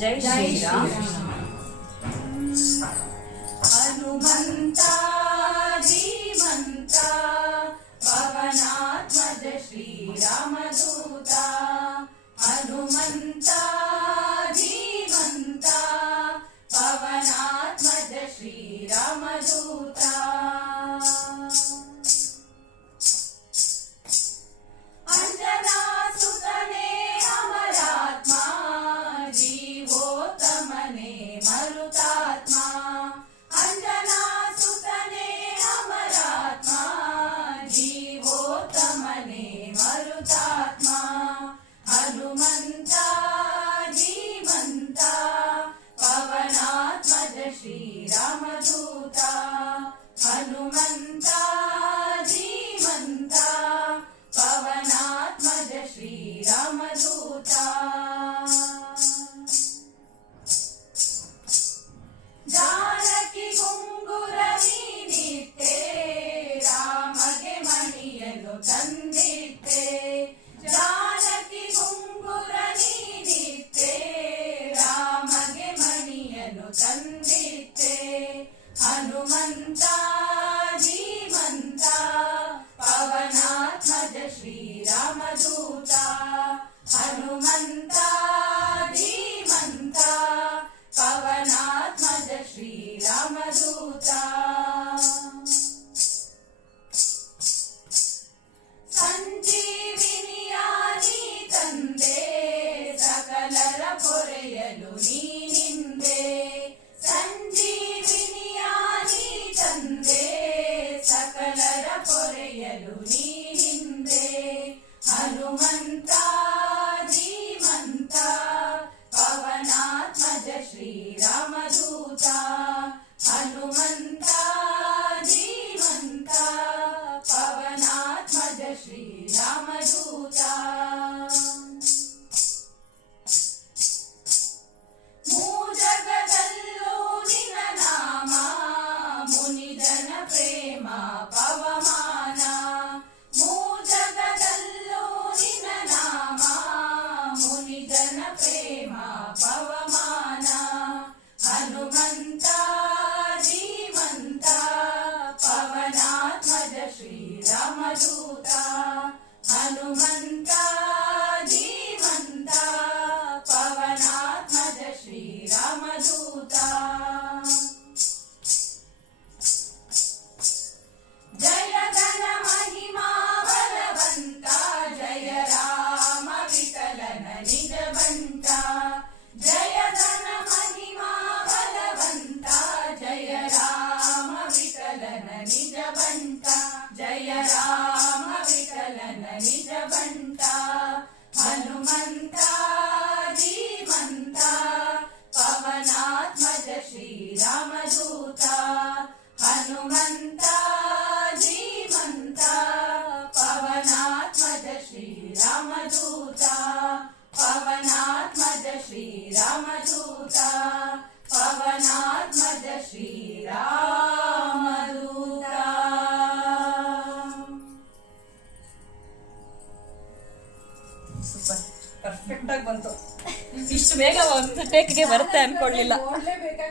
ಜೈ ಶ್ರೀರಾಮ್. ಹನುಮಂತ ಧೀಮಂತ ಪವನಾತ್ಮಜ ಶ್ರೀರಾಮದೂತ. ಹನುಮಂತ ಧೀಮಂತ ಪವನಾತ್ಮಜ ಶ್ರೀರಾಮದೂತ. ಅಂಜನಾಸುತನೇ ಅಮರಾತ್ಮ ಜೀವೋತ್ತಮನೇ ಮರುತಾತ್ಮ. ಅಂಜನಾಸುತನೇ ಅಮರಾತ್ಮ ಜೀವೋತ್ತಮನೇ ಮರುತಾತ್ಮ. ಹನುಮಂತ ಧೀಮಂತ ಪವನಾತ್ಮಜ ಶ್ರೀರಾಮದೂತ. ಹನುಮಂತ ಧೀಮಂತ ಪವನಾತ್ಮಜ ಶ್ರೀರಾಮದೂತ. ಜಾನಕಿ ಗುಂಗುರ ನೀನಿಟ್ಟೆ ರಾಮಗೆ ಮಣಿಯನ್ನು ತಂದಿಟ್ಟೆ. ಜಾನಕಿ ಗುಂಗುರ ನೀನಿಟ್ಟೆ ರಾಮಗೆ ಮಣಿಯನ್ನು ತಂದಿಟ್ಟೆ. ಹನುಮಂತ ಧೀಮಂತ ಪವನಾತ್ಮಜ ಶ್ರೀರಾಮದೂತ. ಹನುಮಂತ ಧೀಮಂತ ಪವನಾತ್ಮಜ ಶ್ರೀರಾಮದೂತ. ಸಂಜೀವಿನಿಯ ನೀ ತಂದೆ ಸಕಲರ ಪೊರೆಯಲು ನೀನಿಂದೆ. ಸಂಜೀವಿನಿಯ ನೀ ತಂದೆ ಸಕಲರ ಪೊರೆಯಲು ನೀನಿಂದೆ. ಹನುಮಂತ ಧೀಮಂತ ಪವನಾತ್ಮಜ ಶ್ರೀರಾಮದೂತ. ಹನುಮಂತ ಧೀಮಂತ ಪವನಾತ್ಮಜ ಶ್ರೀರಾಮದೂತ. ಮೂಜಗದಲ್ಲೂ ನಿನ್ನ ನಾಮ ಮುನಿಜನ ಪ್ರೇಮ ಪವಮಾನ. ಮೂಜಗದಲ್ಲೂ ನಿನ್ನ ನಾಮ ಮುನಿಜನ ಪ್ರೇಮ ಪವಮಾನ. ಹನುಮಂತ ಧೀಮಂತ ಪವನಾತ್ಮಜ ಶ್ರೀರಾಮದೂತ. ಹನುಮಂತ ಧೀಮಂತ ಪವನಾತ್ಮಜ ಶ್ರೀರಾಮದೂತ. ಜಯ ಘನ ಮಹಿಮಾ ಬಲವಂತ ಜಯ ರಾಮ ವಿಠಲನ ನಿಜ ಬಂಟ. ಜಯ ಘನ ಮಹಿಮಾ ಬಲವಂತ ಜಯ ರಾಮ ವಿಠಲನ ನಿಜ ಬಂಟ. ಜಯ ರಾಮ ವಿಠಲನ ನಿಜ ಬಂಟ. ಹನುಮಂತ ಧೀಮಂತ ಪವನಾತ್ಮಜ ಶ್ರೀರಾಮದೂತ. ಹನುಮಂತ ಧೀಮಂತ ಪವನಾತ್ಮಜ ಶ್ರೀರಾಮದೂತ. ಪವನಾತ್ಮಜ ಶ್ರೀರಾಮದೂತ. ಪವನಾತ್ಮಜ ಶ್ರೀರಾಮದೂತ. ಸೂಪರ್, ಪರ್ಫೆಕ್ಟ್ ಆಗಿ ಬಂತು. ಇಷ್ಟು ಬೇಗ ಒಂದು ಟೇಕ್ಗೆ ಬರುತ್ತೆ ಅನ್ಕೊಳ್ಳಿಲ್ಲ.